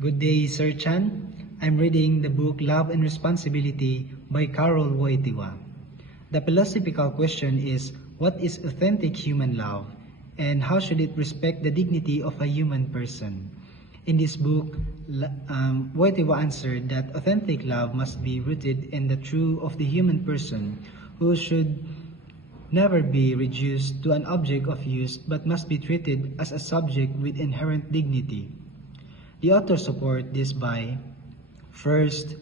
Good day, Sir Chan. I'm reading the book Love and Responsibility by Carol Wojtyła. The philosophical question is, what is authentic human love, and how should it respect the dignity of a human person? In this book, Wojtyła answered that authentic love must be rooted in the truth of the human person, who should never be reduced to an object of use but must be treated as a subject with inherent dignity. The author supports this by, first,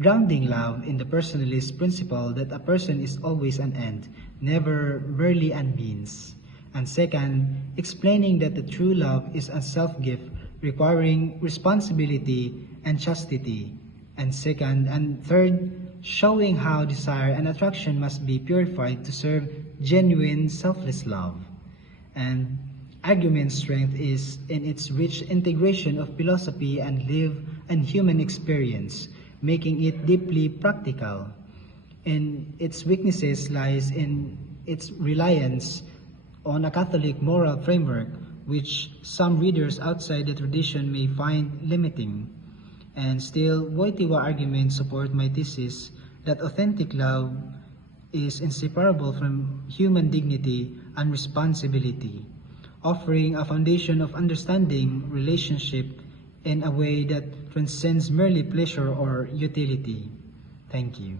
grounding love in the personalist principle that a person is always an end, never merely a means. And second, explaining that the true love is a self-gift requiring responsibility and chastity. And third, showing how desire and attraction must be purified to serve genuine selfless love. And argument's strength is in its rich integration of philosophy and human experience, making it deeply practical. And its weaknesses lies in its reliance on a Catholic moral framework, which some readers outside the tradition may find limiting. And still, Wojtyła arguments support my thesis that authentic love is inseparable from human dignity and responsibility, offering a foundation of understanding relationship in a way that transcends merely pleasure or utility. Thank you.